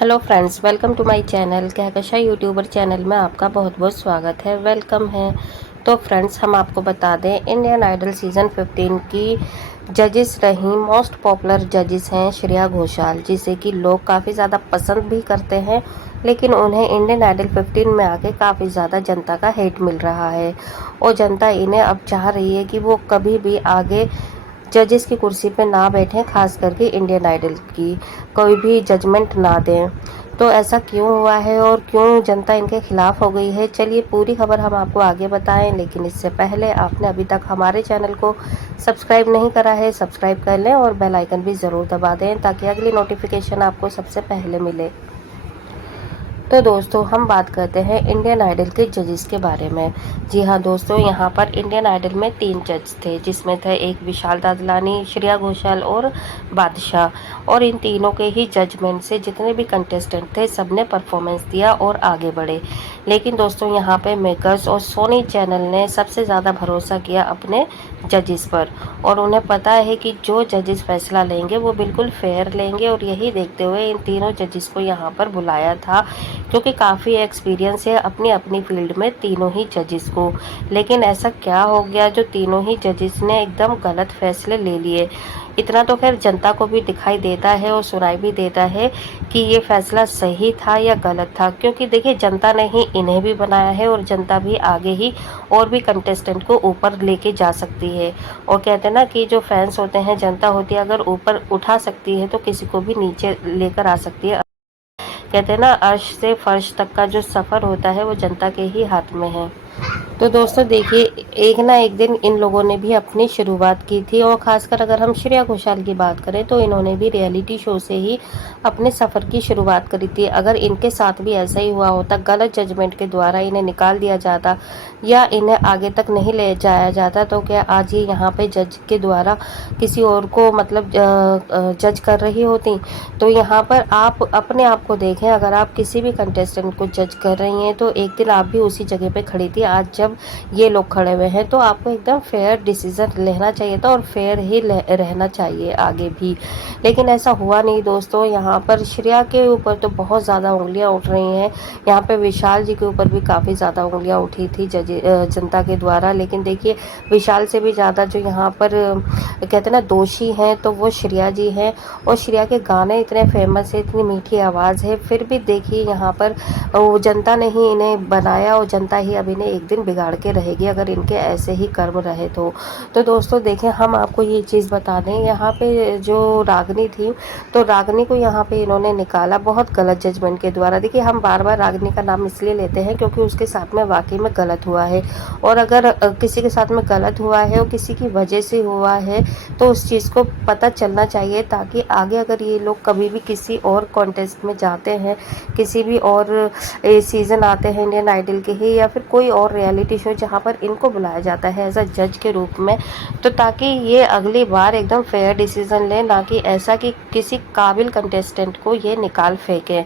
Hello friends, welcome to my channel Kahkasha YouTuber channel में आपका बहुत बहुत स्वागत है, वेलकम है। तो फ्रेंड्स, हम आपको बता दें, इंडियन आइडल सीज़न 15 की जजेस रही मोस्ट पॉपुलर जजेस हैं श्रेया घोषाल, जिसे कि लोग काफ़ी ज़्यादा पसंद भी करते हैं, लेकिन उन्हें इंडियन आइडल 15 में आके काफ़ी ज़्यादा जनता का हेट मिल रहा है और जनता इन्हें अब चाह रही है कि वो कभी भी आगे जजेस की कुर्सी पे ना बैठें, खास करके इंडियन आइडल की कोई भी जजमेंट ना दें। तो ऐसा क्यों हुआ है और क्यों जनता इनके खिलाफ हो गई है, चलिए पूरी खबर हम आपको आगे बताएं। लेकिन इससे पहले आपने अभी तक हमारे चैनल को सब्सक्राइब नहीं करा है, सब्सक्राइब कर लें और बेल आइकन भी ज़रूर दबा दें ताकि अगली नोटिफिकेशन आपको सबसे पहले मिले। तो दोस्तों, हम बात करते हैं इंडियन आइडल के जजेस के बारे में। जी हाँ दोस्तों, यहाँ पर इंडियन आइडल में 3 जज थे, जिसमें थे एक विशाल दादलानी, श्रेया घोषाल और बादशाह। और इन तीनों के ही जजमेंट से जितने भी कंटेस्टेंट थे सबने परफॉर्मेंस दिया और आगे बढ़े। लेकिन दोस्तों, यहाँ पे मेकर्स और सोनी चैनल ने सबसे ज़्यादा भरोसा किया अपने जजेस पर, और उन्हें पता है कि जो जजेस फैसला लेंगे वो बिल्कुल फेयर लेंगे, और यही देखते हुए इन तीनों जजेस को यहाँ पर बुलाया था, क्योंकि काफ़ी एक्सपीरियंस है अपनी अपनी फील्ड में तीनों ही जजेस को। लेकिन ऐसा क्या हो गया जो तीनों ही जजेस ने एकदम गलत फैसले ले लिए। इतना तो खैर जनता को भी दिखाई देता है और सुनाई भी देता है कि ये फैसला सही था या गलत था, क्योंकि देखिए जनता ने ही इन्हें भी बनाया है और जनता भी आगे ही और भी कंटेस्टेंट को ऊपर लेके जा सकती है। और कहते हैं ना कि जो फैंस होते हैं, जनता होती है, अगर ऊपर उठा सकती है तो किसी को भी नीचे लेकर आ सकती है। कहते हैं ना, अर्श से फर्श तक का जो सफ़र होता है वो जनता के ही हाथ में है। तो दोस्तों देखिए, एक ना एक दिन इन लोगों ने भी अपनी शुरुआत की थी, और ख़ासकर अगर हम श्रेया घोषाल की बात करें तो इन्होंने भी रियलिटी शो से ही अपने सफ़र की शुरुआत करी थी। अगर इनके साथ भी ऐसा ही हुआ होता, गलत जजमेंट के द्वारा इन्हें निकाल दिया जाता या इन्हें आगे तक नहीं ले जाया जाता, तो क्या आज ये यहाँ पे जज के द्वारा किसी और को मतलब जज कर रही होती। तो यहाँ पर आप अपने आप को देखें, अगर आप किसी भी कंटेस्टेंट को जज कर रही हैं तो एक दिन आप भी उसी जगह पे खड़ी थी। आज जब ये लोग खड़े हुए हैं तो आपको एकदम फेयर डिसीजन लेना चाहिए था और फेयर ही रहना चाहिए आगे भी, लेकिन ऐसा हुआ नहीं दोस्तों। यहाँ पर श्रेया के ऊपर तो बहुत ज़्यादा उंगलियां उठ रही हैं, यहाँ पे विशाल जी के ऊपर भी काफ़ी ज़्यादा उंगलियां उठी थी जनता के द्वारा। लेकिन देखिए, विशाल से भी ज़्यादा जो यहाँ पर कहते हैं ना दोषी हैं तो वो श्रेया जी हैं। और श्रेया के गाने इतने फेमस है, इतनी मीठी आवाज़ है, फिर भी देखिए यहाँ पर वो जनता ने ही इन्हें बनाया और जनता ही अब इन्हें एक दिन बिगाड़ के रहेगी अगर इनके ऐसे ही कर्म रहे तो दोस्तों देखें, हम आपको ये चीज़ बता दें, यहाँ पे जो रागनी थी तो रागनी को यहाँ पे इन्होंने निकाला बहुत गलत जजमेंट के द्वारा। देखिए, हम बार बार रागनी का नाम इसलिए लेते हैं क्योंकि उसके साथ में वाकई में गलत हुआ है, और अगर किसी के साथ में गलत हुआ है और किसी की वजह से हुआ है तो उस चीज़ को पता चलना चाहिए, ताकि आगे अगर ये लोग कभी भी किसी और कॉन्टेस्ट में जाते हैं, किसी भी और सीज़न आते हैं इंडियन आइडल के ही या फिर कोई और रियलिटी शो जहाँ पर इनको बुलाया जाता है एज अ जज के रूप में, तो ताकि ये अगली बार एकदम फेयर डिसीजन लें, ना कि ऐसा कि किसी काबिल कंटेस्टेंट को ये निकाल फेंकें।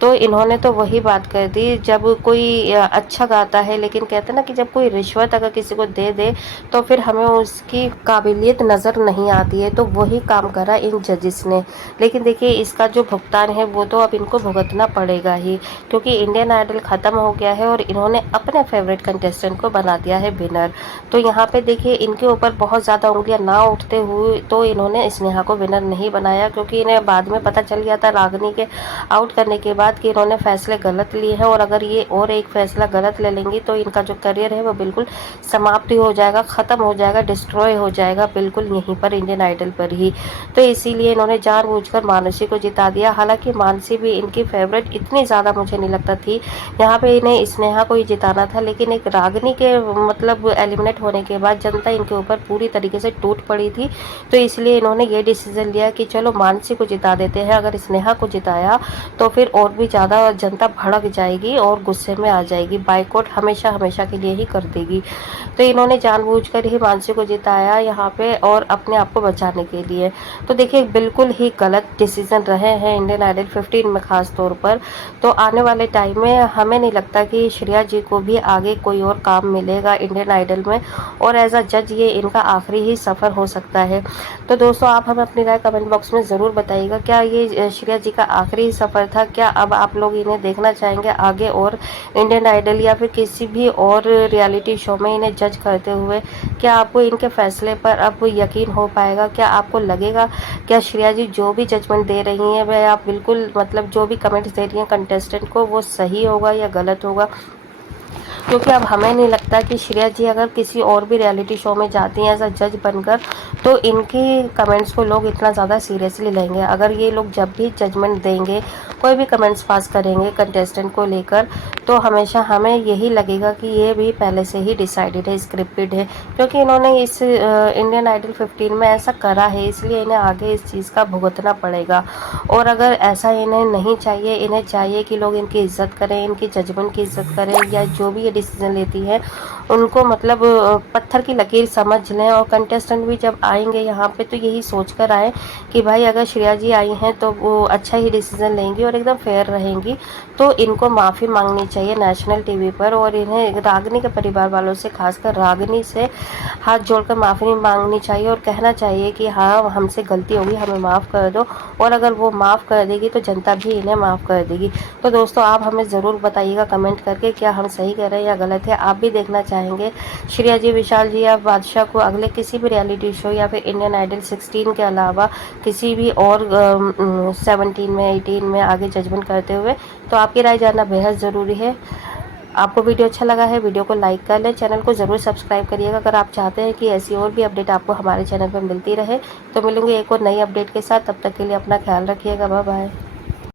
तो इन्होंने तो वही बात कर दी, जब कोई अच्छा गाता है, लेकिन कहते हैं ना कि जब कोई रिश्वत अगर किसी को दे दे तो फिर हमें उसकी काबिलियत नज़र नहीं आती है, तो वही काम करा इन जजेस ने। लेकिन देखिए, इसका जो भुगतान है वो तो अब इनको भुगतना पड़ेगा ही, क्योंकि इंडियन आइडल ख़त्म हो गया है और इन्होंने अपने फेवरेट कंटेस्टेंट को बना दिया है विनर। तो यहाँ पे देखिए, इनके ऊपर बहुत ज़्यादा उंगलियां ना उठते हुए तो इन्होंने स्नेहा को विनर नहीं बनाया, क्योंकि इन्हें बाद में पता चल गया था रागनी के आउट करने के बाद कि इन्होंने फैसले गलत लिए हैं, और अगर ये और एक फैसला गलत ले लेंगी तो इनका जो करियर है वो बिल्कुल समाप्ति हो जाएगा, ख़त्म हो जाएगा, डिस्ट्रॉय हो जाएगा बिल्कुल यहीं पर इंडियन आइडल पर ही। तो इसीलिए इन्होंने जानबूझकर मानसी को जिता दिया। हालांकि मानसी भी इनकी फेवरेट इतनी ज़्यादा मुझे नहीं लगता थी, यहाँ पे इन्हें स्नेहा को ही जिताना था, लेकिन एक रागनी के मतलब एलिमिनेट होने के बाद जनता इनके ऊपर पूरी तरीके से टूट पड़ी थी। तो इसलिए इन्होंने ये डिसीजन लिया कि चलो मानसी को जिता देते हैं, अगर स्नेहा को जिताया तो फिर और भी ज़्यादा जनता भड़क जाएगी और गुस्से में आ जाएगी, बाइकआउट हमेशा हमेशा के लिए ही कर देगी। तो इन्होंने जानबूझकर ही मानसी को जिताया यहाँ पे और अपने आप को बचाने के लिए। तो देखिए बिल्कुल ही गलत डिसीजन रहे हैं इंडियन आइडल 15 में ख़ास तौर पर। तो आने वाले टाइम में हमें नहीं लगता कि श्रेया जी को भी आगे कोई और काम मिलेगा इंडियन आइडल में, और एज अ जज ये इनका आखिरी ही सफ़र हो सकता है। तो दोस्तों आप हमें अपनी राय कमेंट बॉक्स में ज़रूर बताइएगा, क्या ये श्रेया जी का आखिरी सफ़र था? क्या अब आप लोग इन्हें देखना चाहेंगे आगे और इंडियन आइडल या फिर किसी भी और रियलिटी शो में इन्हें जज करते हुए? क्या आपको इनके फैसले पर अब यकीन हो पाएगा? क्या आपको लगेगा क्या श्रेया जी जो भी जजमेंट दे रही हैं वह आप बिल्कुल मतलब जो भी कमेंट्स दे रही हैं कंटेस्टेंट को वो सही होगा या गलत होगा? क्योंकि अब हमें नहीं लगता कि श्रेया जी अगर किसी और भी रियलिटी शो में जाती हैं एज अ जज बनकर तो इनकी कमेंट्स को लोग इतना ज़्यादा सीरियसली लेंगे। अगर ये लोग जब भी जजमेंट देंगे, कोई भी कमेंट्स पास करेंगे कंटेस्टेंट को लेकर, तो हमेशा हमें यही लगेगा कि ये भी पहले से ही डिसाइडेड है, स्क्रिप्टेड है, क्योंकि इन्होंने इस इंडियन आइडल 15 में ऐसा करा है, इसलिए इन्हें आगे इस चीज़ का भुगतना पड़ेगा। और अगर ऐसा इन्हें नहीं चाहिए, इन्हें चाहिए कि लोग इनकी इज्जत करें, इनकी जजमेंट की इज्जत करें, या जो भी ये डिसीजन लेती है उनको मतलब पत्थर की लकीर समझ लें। और कंटेस्टेंट भी जब आएंगे यहाँ पे तो यही सोच कर आए कि भाई अगर श्रेया जी आई हैं तो वो अच्छा ही डिसीजन लेंगी और एकदम फेयर रहेंगी, तो इनको माफ़ी मांगनी चाहिए नेशनल टीवी पर। और इन्हें रागिनी के परिवार वालों से, खासकर रागिनी से हाथ जोड़कर माफ़ी मांगनी चाहिए और कहना चाहिए कि हाँ हमसे गलती होगी, हमें माफ़ कर दो। और अगर वो माफ़ कर देगी तो जनता भी इन्हें माफ़ कर देगी। तो दोस्तों आप हमें ज़रूर बताइएगा कमेंट करके क्या हम सही कह रहे हैं या गलत है। आप भी देखना चाहेंगे श्रेया जी, विशाल जी या बादशाह को अगले किसी भी रियलिटी शो या फिर इंडियन आइडल 16 के अलावा किसी भी और 17 में 18 में आगे जजमेंट करते हुए? तो आपकी राय जानना बेहद ज़रूरी है। आपको वीडियो अच्छा लगा है, वीडियो को लाइक कर लें, चैनल को ज़रूर सब्सक्राइब करिएगा अगर आप चाहते हैं कि ऐसी और भी अपडेट आपको हमारे चैनल पर मिलती रहे। तो मिलूंगी एक और नई अपडेट के साथ, तब तक के लिए अपना ख्याल रखिएगा, बाय बाय।